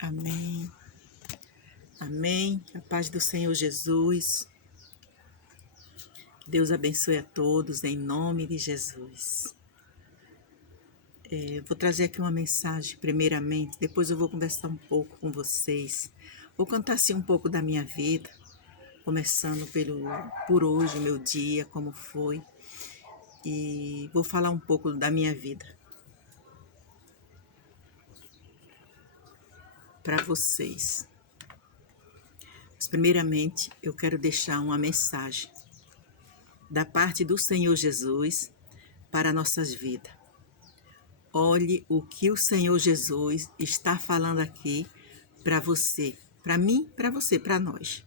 Amém. Amém. A paz do Senhor Jesus. Que Deus abençoe a todos em nome de Jesus. Vou trazer aqui uma mensagem primeiramente, depois eu vou conversar um pouco com vocês. Vou contar assim um pouco da minha vida, começando por hoje, meu dia, como foi. E vou falar um pouco da minha vida para vocês. Mas primeiramente, eu quero deixar uma mensagem da parte do Senhor Jesus para nossas vidas. Olhe o que o Senhor Jesus está falando aqui para você, para mim, para você, para nós.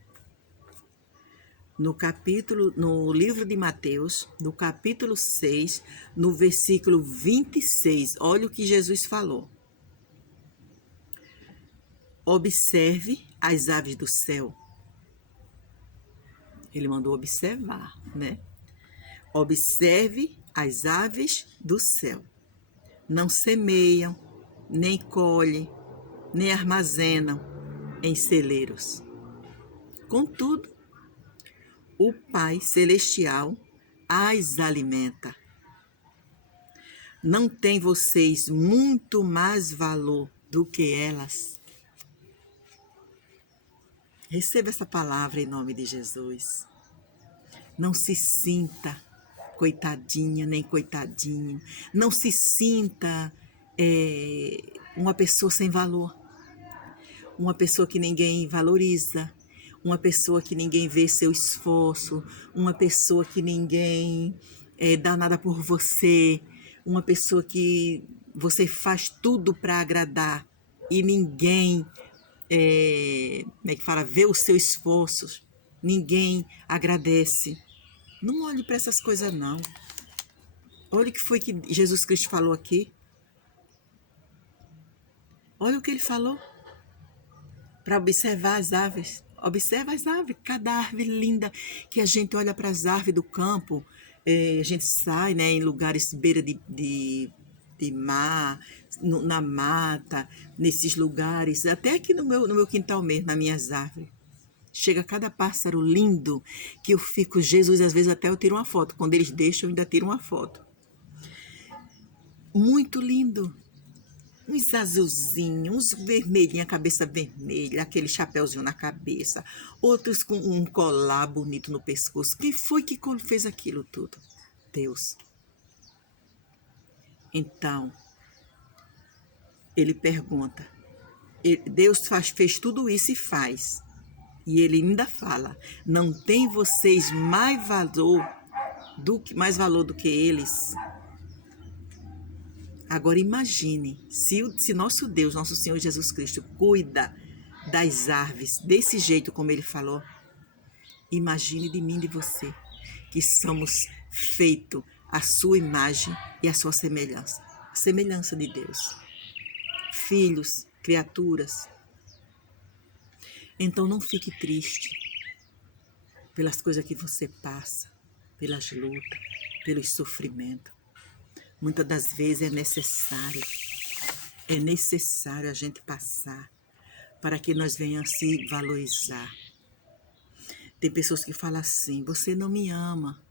No livro de Mateus, no capítulo 6, no versículo 26, olha o que Jesus falou. Observe as aves do céu. Ele mandou observar, né? Observe as aves do céu. Não semeiam, nem colhem, nem armazenam em celeiros. Contudo, o Pai Celestial as alimenta. Não tem vocês muito mais valor do que elas? Receba essa palavra em nome de Jesus. Não se sinta coitadinha nem coitadinho. Não se sinta uma pessoa sem valor. Uma pessoa que ninguém valoriza. Uma pessoa que ninguém vê seu esforço. Uma pessoa que ninguém dá nada por você. Uma pessoa que você faz tudo para agradar e ninguém como é que fala, vê os seus esforços, ninguém agradece. Não olhe para essas coisas, não. Olha o que foi que Jesus Cristo falou aqui. Olha o que ele falou. Para observar as aves. Observa as aves, cada árvore linda, que a gente olha para as árvores do campo, a gente sai, né, em lugares beira de mar, na mata, nesses lugares, até aqui no meu quintal mesmo, nas minhas árvores. Chega cada pássaro lindo que eu fico, Jesus, às vezes até eu tiro uma foto. Quando eles deixam, eu ainda tiro uma foto. Muito lindo. Uns azulzinhos, uns vermelhinhos, a cabeça vermelha, aquele chapéuzinho na cabeça. Outros com um colar bonito no pescoço. Quem foi que fez aquilo tudo? Deus. Então, ele pergunta. Deus fez tudo isso e faz. E ele ainda fala, não tem vocês mais valor do que eles? Agora imagine, se nosso Deus, nosso Senhor Jesus Cristo, cuida das árvores desse jeito como ele falou, imagine de mim e de você, que somos feitos à sua imagem e à sua semelhança. A semelhança de Deus. Filhos, criaturas. Então não fique triste pelas coisas que você passa, pelas lutas, pelos sofrimentos. Muitas das vezes é necessário a gente passar para que nós venhamos se valorizar. Tem pessoas que falam assim, você não me ama.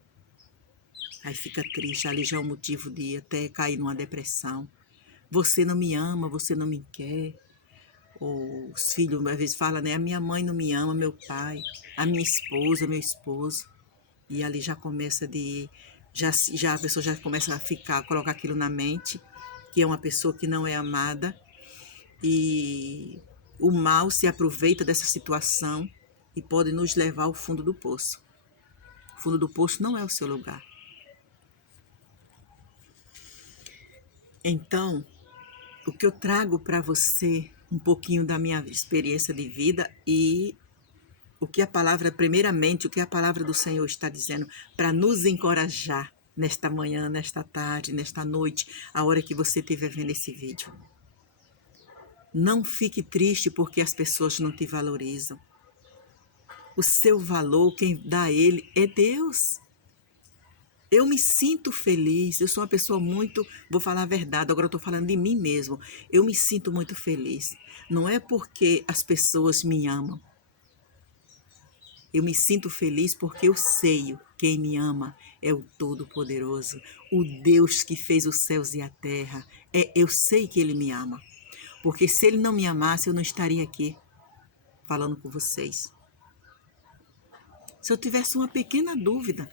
Aí fica triste, ali já é o motivo de até cair numa depressão. Você não me ama, você não me quer. Ou os filhos às vezes falam, né? A minha mãe não me ama, meu pai, a minha esposa, meu esposo. E ali já começa já a pessoa já começa a colocar aquilo na mente, que é uma pessoa que não é amada. E o mal se aproveita dessa situação e pode nos levar ao fundo do poço. O fundo do poço não é o seu lugar. Então, o que eu trago para você, um pouquinho da minha experiência de vida e o que a palavra, primeiramente, o que a palavra do Senhor está dizendo para nos encorajar nesta manhã, nesta tarde, nesta noite, a hora que você estiver vendo esse vídeo. Não fique triste porque as pessoas não te valorizam. O seu valor, quem dá ele, é Deus. Eu me sinto feliz, eu sou uma pessoa muito, vou falar a verdade, agora eu estou falando de mim mesmo. Eu me sinto muito feliz. Não é porque as pessoas me amam. Eu me sinto feliz porque eu sei quem me ama é o Todo-Poderoso, o Deus que fez os céus e a terra. Eu sei que Ele me ama. Porque se Ele não me amasse, eu não estaria aqui falando com vocês. Se eu tivesse uma pequena dúvida,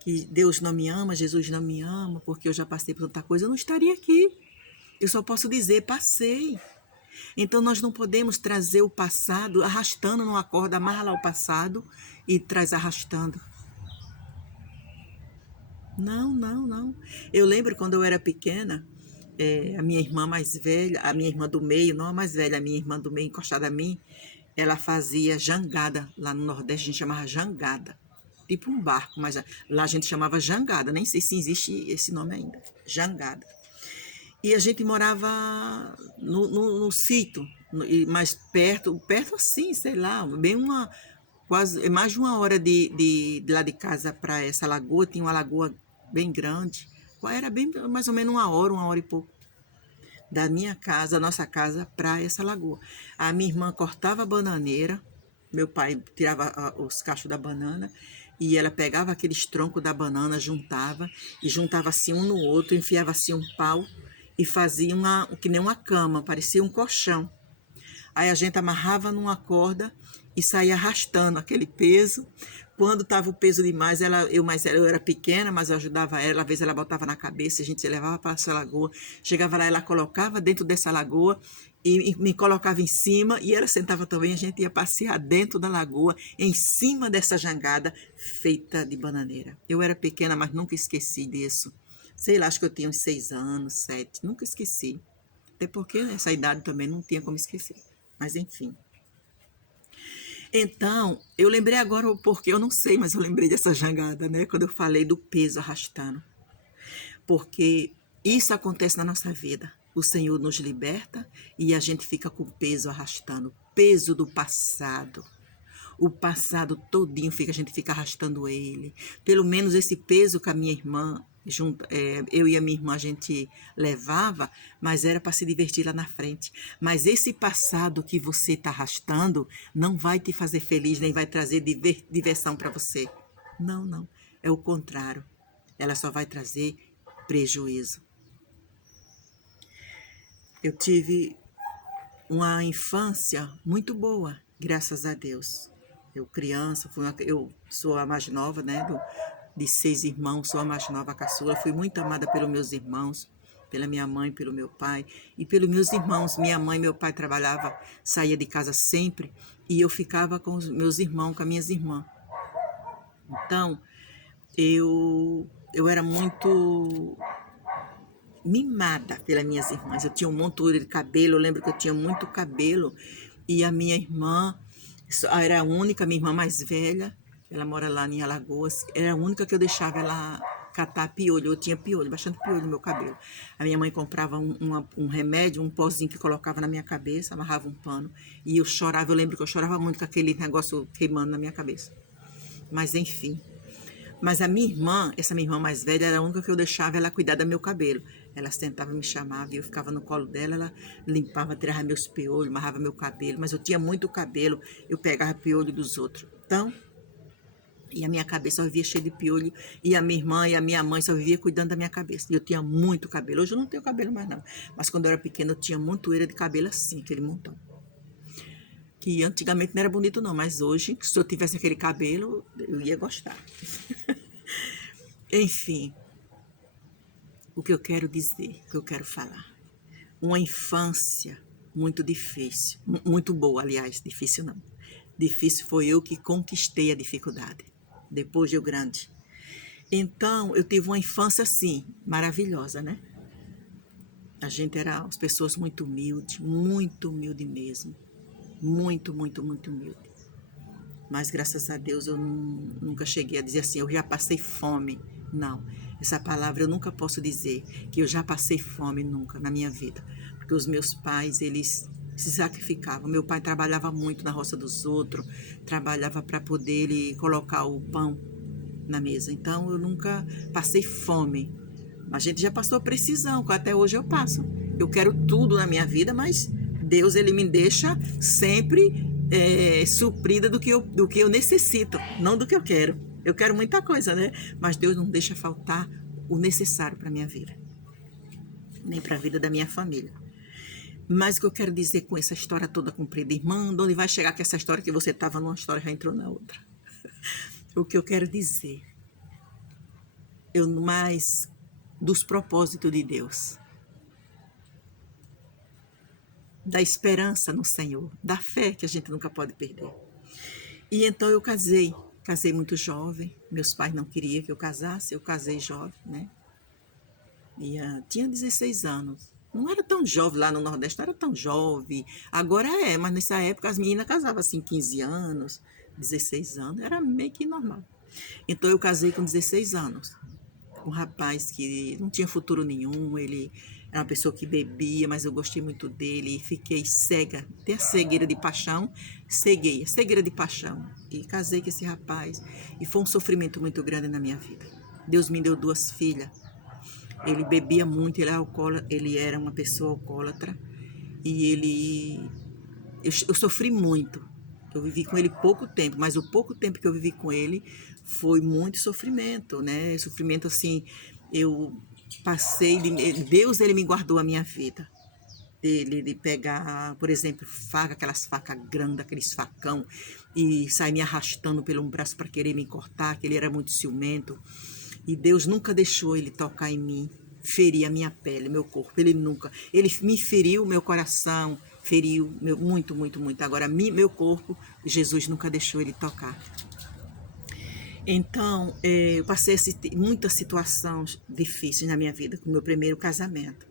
que Deus não me ama, Jesus não me ama, porque eu já passei por tanta coisa, eu não estaria aqui. Eu só posso dizer, passei. Então nós não podemos trazer o passado arrastando numa corda, amarra lá o passado e traz arrastando. Não, não, não. Eu lembro quando eu era pequena, a minha irmã mais velha, a minha irmã do meio, não a mais velha, a minha irmã do meio encostada a mim, ela fazia jangada. Lá no Nordeste a gente chamava jangada. Tipo um barco, mas lá a gente chamava jangada. Nem sei se existe esse nome ainda. Jangada. E a gente morava no sítio, mais perto assim, sei lá, bem quase mais de uma hora de lá de casa para essa lagoa, tinha uma lagoa bem grande, era bem mais ou menos uma hora e pouco, da minha casa, nossa casa, para essa lagoa. A minha irmã cortava a bananeira, meu pai tirava os cachos da banana, e ela pegava aqueles troncos da banana, juntava, e juntava assim um no outro, enfiava assim um pau, e fazia que nem uma cama, parecia um colchão. Aí a gente amarrava numa corda e saía arrastando aquele peso. Quando estava o peso demais, eu era pequena, mas eu ajudava ela. Às vezes ela botava na cabeça, a gente se levava para essa lagoa. Chegava lá, ela colocava dentro dessa lagoa e me colocava em cima. E ela sentava também, a gente ia passear dentro da lagoa, em cima dessa jangada feita de bananeira. Eu era pequena, mas nunca esqueci disso. Sei lá, acho que eu tinha uns 6 anos, 7, nunca esqueci. Até porque nessa idade também não tinha como esquecer. Mas enfim. Então, eu lembrei agora o porquê, eu não sei, mas eu lembrei dessa jangada, né? Quando eu falei do peso arrastando. Porque isso acontece na nossa vida. O Senhor nos liberta e a gente fica com o peso arrastando. Peso do passado. O passado todinho a gente fica arrastando ele. Pelo menos esse peso que a minha irmã, eu e a minha irmã, a gente levava, mas era para se divertir lá na frente. Mas esse passado que você está arrastando não vai te fazer feliz, nem vai trazer diversão para você. Não, não. É o contrário. Ela só vai trazer prejuízo. Eu tive uma infância muito boa, graças a Deus. Eu criança, eu sou a mais nova, né, de 6 irmãos, sou a mais nova, a caçula. Fui muito amada pelos meus irmãos, pela minha mãe, pelo meu pai e pelos meus irmãos. Minha mãe e meu pai trabalhavam, saía de casa sempre e eu ficava com os meus irmãos, com as minhas irmãs. Então, eu era muito mimada pelas minhas irmãs. Eu tinha um montão de cabelo, eu lembro que eu tinha muito cabelo e a minha irmã era a única, minha irmã mais velha, ela mora lá em Alagoas, era a única que eu deixava ela catar piolho. Eu tinha piolho, bastante piolho no meu cabelo. A minha mãe comprava um remédio, um pozinho que colocava na minha cabeça, amarrava um pano e eu chorava. Eu lembro que eu chorava muito com aquele negócio queimando na minha cabeça. Mas enfim. Mas a minha irmã, essa minha irmã mais velha, era a única que eu deixava ela cuidar do meu cabelo. Ela sentava, me chamava e eu ficava no colo dela, ela limpava, tirava meus piolhos, amarrava meu cabelo, mas eu tinha muito cabelo, eu pegava piolho dos outros. Então, e a minha cabeça só vivia cheia de piolho, e a minha irmã e a minha mãe só vivia cuidando da minha cabeça. E eu tinha muito cabelo, hoje eu não tenho cabelo mais não, mas quando eu era pequena eu tinha montoeira de cabelo assim, aquele montão. Que antigamente não era bonito não, mas hoje, se eu tivesse aquele cabelo, eu ia gostar. Enfim, o que eu quero dizer, o que eu quero falar. Uma infância muito difícil, muito boa, aliás, difícil não. Difícil foi eu que conquistei a dificuldade, depois de eu grande. Então, eu tive uma infância assim, maravilhosa, né? A gente era as pessoas muito humilde mesmo. Muito, muito, muito humilde. Mas graças a Deus eu nunca cheguei a dizer assim, eu já passei fome. Não, essa palavra eu nunca posso dizer que eu já passei fome nunca na minha vida. Porque os meus pais, eles se sacrificavam. Meu pai trabalhava muito na roça dos outros, trabalhava para poder ele colocar o pão na mesa. Então, eu nunca passei fome. A gente já passou precisão, até hoje eu passo. Eu quero tudo na minha vida, mas Deus, ele me deixa sempre suprida do que eu necessito, não do que eu quero. Eu quero muita coisa, né? Mas Deus não deixa faltar o necessário para a minha vida, nem para a vida da minha família. Mas o que eu quero dizer com essa história toda comprida, irmã, de onde vai chegar que essa história que você estava numa história já entrou na outra? O que eu quero dizer, mais dos propósitos de Deus, da esperança no Senhor, da fé que a gente nunca pode perder. E então eu casei muito jovem, meus pais não queriam que eu casasse, eu casei jovem, né? E tinha 16 anos. Não era tão jovem lá no Nordeste, não era tão jovem. Agora mas nessa época as meninas casavam assim 15 anos, 16 anos, era meio que normal. Então eu casei com 16 anos. Um rapaz que não tinha futuro nenhum, ele era uma pessoa que bebia, mas eu gostei muito dele e fiquei cega, até a cegueira de paixão, cegueira de paixão. E casei com esse rapaz e foi um sofrimento muito grande na minha vida. Deus me deu 2 filhas. Ele bebia muito, ele era uma pessoa alcoólatra e eu sofri muito. Eu vivi com ele pouco tempo, mas o pouco tempo que eu vivi com ele foi muito sofrimento, né? Sofrimento assim, eu passei, Deus, ele me guardou a minha vida. De pegar, por exemplo, faca, aquelas facas grandes, aqueles facão, e sair me arrastando pelo braço para querer me cortar, que ele era muito ciumento. E Deus nunca deixou ele tocar em mim, ferir a minha pele, meu corpo. Ele me feriu meu coração, feriu muito, muito, muito. Agora, meu corpo, Jesus nunca deixou ele tocar. Então, eu passei muitas situações difíceis na minha vida, com o meu primeiro casamento.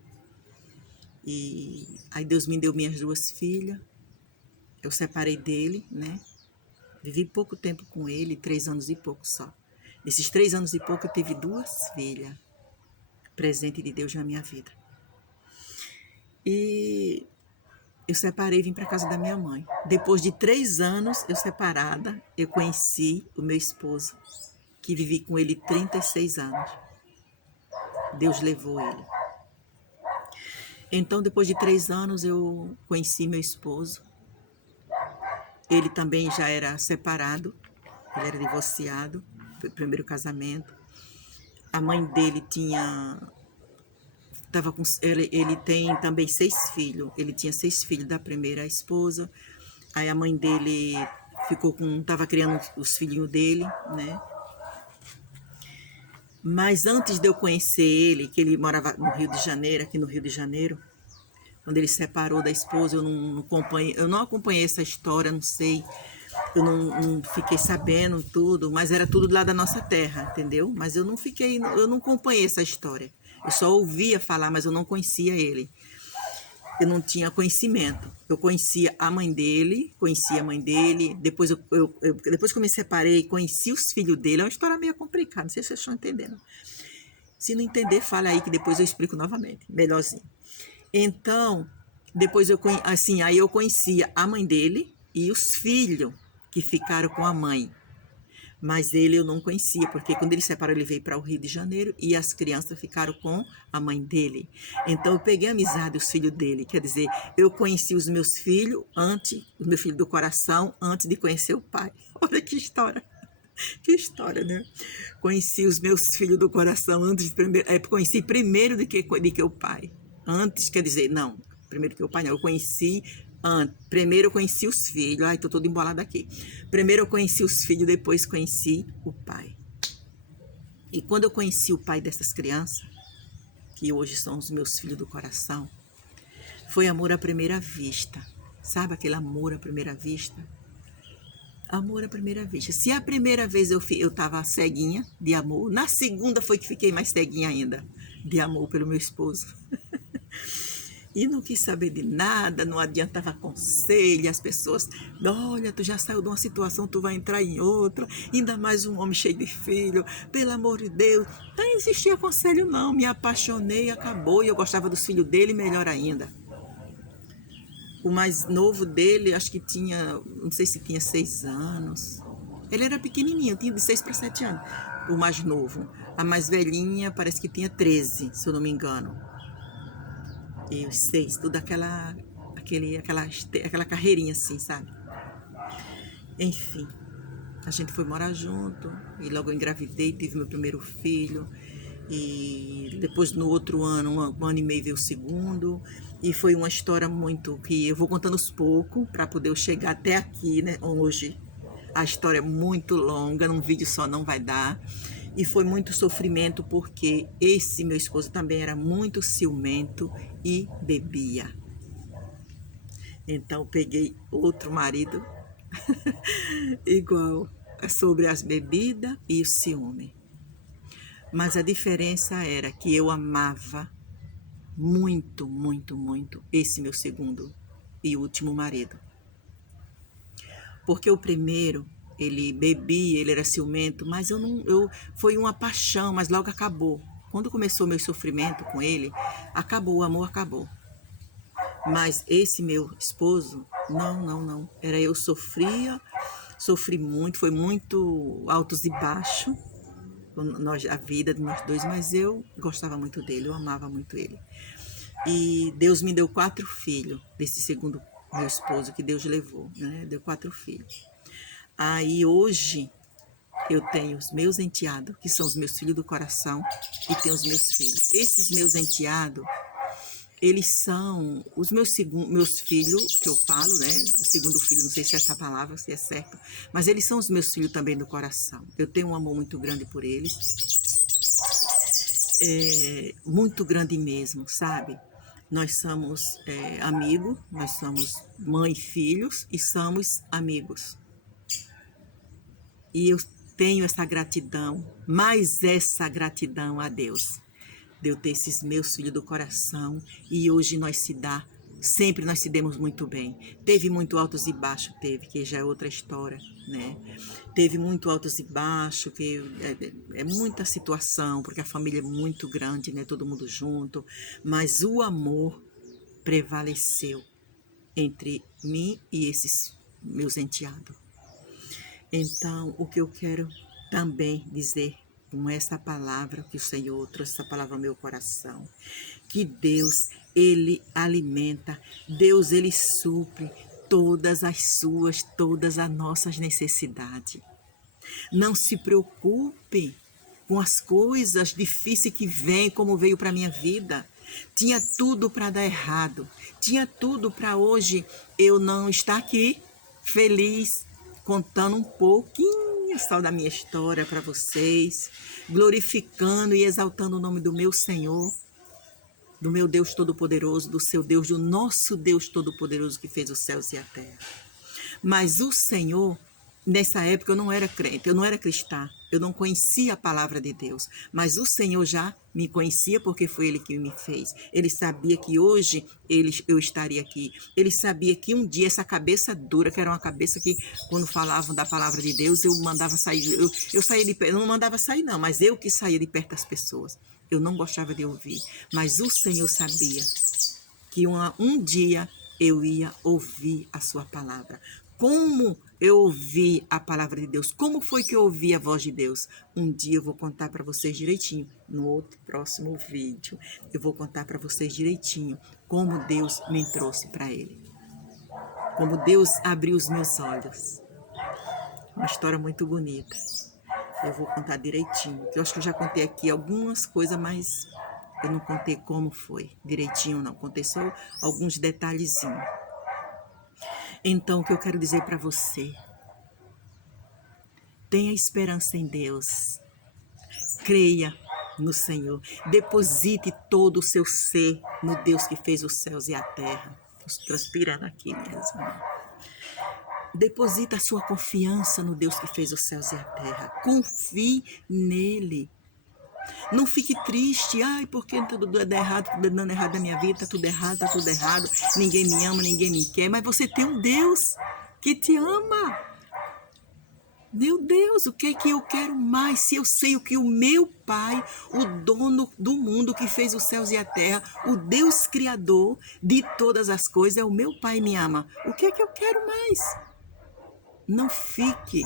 E aí Deus me deu minhas 2 filhas, eu separei dele, né? Vivi pouco tempo com ele, 3 anos e pouco só. Nesses 3 anos e pouco eu tive 2 filhas, presente de Deus na minha vida. E eu separei e vim para casa da minha mãe. Depois de 3 anos eu separada, eu conheci o meu esposo, que vivi com ele 36 anos. Deus levou ele. Então, depois de 3 anos, eu conheci meu esposo. Ele também já era separado, ele era divorciado, foi o primeiro casamento. A mãe dele ele tem também 6 filhos. Ele tinha 6 filhos da primeira esposa. Aí a mãe dele estava criando os filhinhos dele, né? Mas antes de eu conhecer ele, que ele morava no Rio de Janeiro, aqui no Rio de Janeiro, quando ele separou da esposa, eu não acompanhei essa história, não sei, eu não fiquei sabendo tudo, mas era tudo lá da nossa terra, entendeu? Mas eu não acompanhei essa história. Eu só ouvia falar, mas eu não conhecia ele. Eu não tinha conhecimento. Eu conhecia a mãe dele, depois depois que eu me separei, conheci os filhos dele. É uma história meio complicada, não sei se vocês estão entendendo. Se não entender, fala aí que depois eu explico novamente, melhorzinho. Então, depois aí eu conhecia a mãe dele e os filhos que ficaram com a mãe. Mas ele eu não conhecia, porque quando ele separou, ele veio para o Rio de Janeiro e as crianças ficaram com a mãe dele. Então, eu peguei a amizade dos filhos dele, quer dizer, eu conheci os meus filhos os meus filhos do coração, antes de conhecer o pai. Olha que história. Que história, né? Conheci os meus filhos do coração conheci primeiro do que o pai. Antes, quer dizer, não, primeiro que o pai não, eu conheci antes. Primeiro eu conheci os filhos, tô toda embolada aqui. Primeiro eu conheci os filhos, depois conheci o pai. E quando eu conheci o pai dessas crianças, que hoje são os meus filhos do coração, foi amor à primeira vista. Sabe aquele amor à primeira vista? Amor à primeira vista. Se a primeira vez eu estava ceguinha de amor, na segunda foi que fiquei mais ceguinha ainda de amor pelo meu esposo. E não quis saber de nada, não adiantava conselho, as pessoas, olha, tu já saiu de uma situação, tu vai entrar em outra, ainda mais um homem cheio de filho, pelo amor de Deus. Não existia conselho não, me apaixonei, acabou, e eu gostava dos filhos dele, melhor ainda. O mais novo dele, acho que tinha, não sei se tinha 6 anos. Ele era pequenininho, tinha de 6 para 7 anos. o mais novo. A mais velhinha parece que tinha 13, se eu não me engano. E os 6, tudo aquela carreirinha assim, sabe? Enfim, a gente foi morar junto e logo eu engravidei, tive meu primeiro filho. E depois no outro ano, um ano e meio veio o segundo. E foi uma história muito que eu vou contando aos poucos para poder eu chegar até aqui, né? Hoje a história é muito longa, num vídeo só não vai dar. E foi muito sofrimento porque esse meu esposo também era muito ciumento e bebia. Então eu peguei outro marido igual, sobre as bebidas e o ciúme. Mas a diferença era que eu amava muito, muito, muito esse meu segundo e último marido. Porque o primeiro, ele bebia, ele era ciumento, mas foi uma paixão, mas logo acabou. Quando começou o meu sofrimento com ele, acabou, o amor acabou. Mas esse meu esposo, não. Era eu sofri muito, foi muito altos e baixos, a vida de nós dois, mas eu gostava muito dele, eu amava muito ele. E Deus me deu 4 filhos, desse segundo meu esposo que Deus levou, né? Deu 4 filhos. Aí hoje eu tenho os meus enteados, que são os meus filhos do coração, e tenho os meus filhos. Esses meus enteados, eles são os meus filhos, que eu falo, né? O segundo filho, não sei se é essa palavra, se é certo, mas eles são os meus filhos também do coração. Eu tenho um amor muito grande por eles, muito grande mesmo, sabe? Nós somos amigos, nós somos mãe e filhos e somos amigos. E eu tenho essa gratidão, mais essa gratidão a Deus, de eu ter esses meus filhos do coração, e hoje sempre nós se demos muito bem. Teve muito altos e baixos, que já é outra história, né? Teve muito altos e baixos, que é muita situação, porque a família é muito grande, né? Todo mundo junto, mas o amor prevaleceu entre mim e esses meus enteados. Então, o que eu quero também dizer com essa palavra que o Senhor trouxe, essa palavra ao meu coração, que Deus, Ele alimenta, Deus, Ele supre todas as nossas necessidades. Não se preocupe com as coisas difíceis que vêm, como veio para a minha vida. Tinha tudo para dar errado, tinha tudo para hoje eu não estar aqui feliz, contando um pouquinho só da minha história para vocês, glorificando e exaltando o nome do meu Senhor, do meu Deus Todo-Poderoso, do seu Deus, do nosso Deus Todo-Poderoso que fez os céus e a terra. Mas o Senhor, nessa época eu não era crente, eu não era cristã, eu não conhecia a palavra de Deus, mas o Senhor já me conhecia porque foi Ele que me fez. Ele sabia que hoje eu estaria aqui. Ele sabia que um dia essa cabeça dura, que era uma cabeça que quando falavam da palavra de Deus, eu mandava sair, eu saía de perto, eu não mandava sair não, mas eu que saía de perto das pessoas. Eu não gostava de ouvir, mas o Senhor sabia que um dia eu ia ouvir a sua palavra. Como eu ouvi a palavra de Deus? Como foi que eu ouvi a voz de Deus? Um dia eu vou contar para vocês direitinho, no outro próximo vídeo. Eu vou contar para vocês direitinho como Deus me trouxe para Ele. Como Deus abriu os meus olhos. Uma história muito bonita. Eu vou contar direitinho. Eu acho que eu já contei aqui algumas coisas, mas eu não contei como foi direitinho, não. Contei só alguns detalhezinhos. Então, o que eu quero dizer para você, tenha esperança em Deus, creia no Senhor, deposite todo o seu ser no Deus que fez os céus e a terra. Estou transpirando aqui mesmo. Deposita a sua confiança no Deus que fez os céus e a terra, confie nele. Não fique triste, porque tudo dá errado, tudo dando errado na minha vida, tá tudo errado, ninguém me ama, ninguém me quer, mas você tem um Deus que te ama. Meu Deus, o que é que eu quero mais? Se eu sei o que o meu Pai, o dono do mundo que fez os céus e a terra, o Deus criador de todas as coisas, é o meu Pai me ama. O que é que eu quero mais? Não fique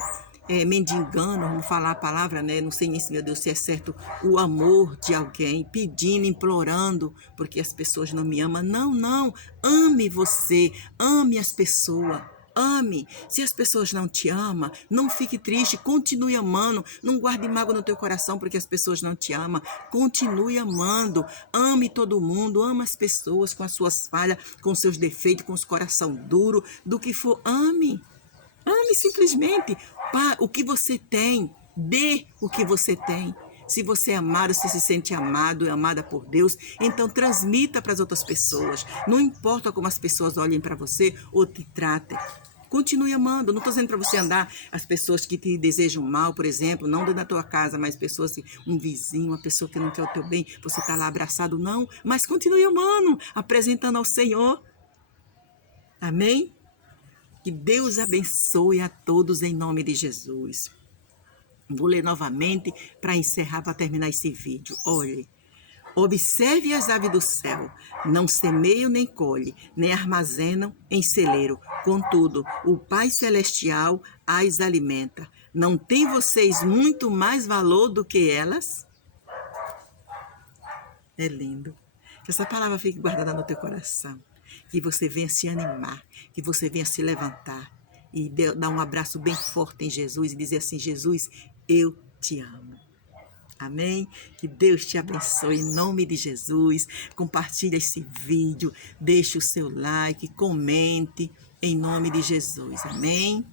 mendigando, vamos falar a palavra, né? Não sei nem se, meu Deus, se é certo, o amor de alguém, pedindo, implorando, porque as pessoas não me amam. Não, não. Ame você, ame as pessoas. Ame. Se as pessoas não te amam, não fique triste, continue amando. Não guarde mágoa no teu coração porque as pessoas não te amam. Continue amando. Ame todo mundo, ama as pessoas com as suas falhas, com os seus defeitos, com os coração duro, do que for, ame. Ame simplesmente o que você tem, dê o que você tem. Se você é amado, se sente amado e amada por Deus, então transmita para as outras pessoas. Não importa como as pessoas olhem para você ou te tratem. Continue amando. Não estou dizendo para você andar as pessoas que te desejam mal, por exemplo, não dentro da tua casa, mas pessoas, um vizinho, uma pessoa que não quer o teu bem, você está lá abraçado, não. Mas continue amando, apresentando ao Senhor. Amém? Que Deus abençoe a todos em nome de Jesus. Vou ler novamente para encerrar, para terminar esse vídeo. Olhe, observe as aves do céu, não semeiam nem colhem, nem armazenam em celeiro. Contudo, o Pai Celestial as alimenta. Não tem vocês muito mais valor do que elas? É lindo. Que essa palavra fique guardada no teu coração. Que você venha se animar, que você venha se levantar e dar um abraço bem forte em Jesus e dizer assim: Jesus, eu te amo. Amém? Que Deus te abençoe em nome de Jesus. Compartilhe esse vídeo, deixe o seu like, comente em nome de Jesus. Amém?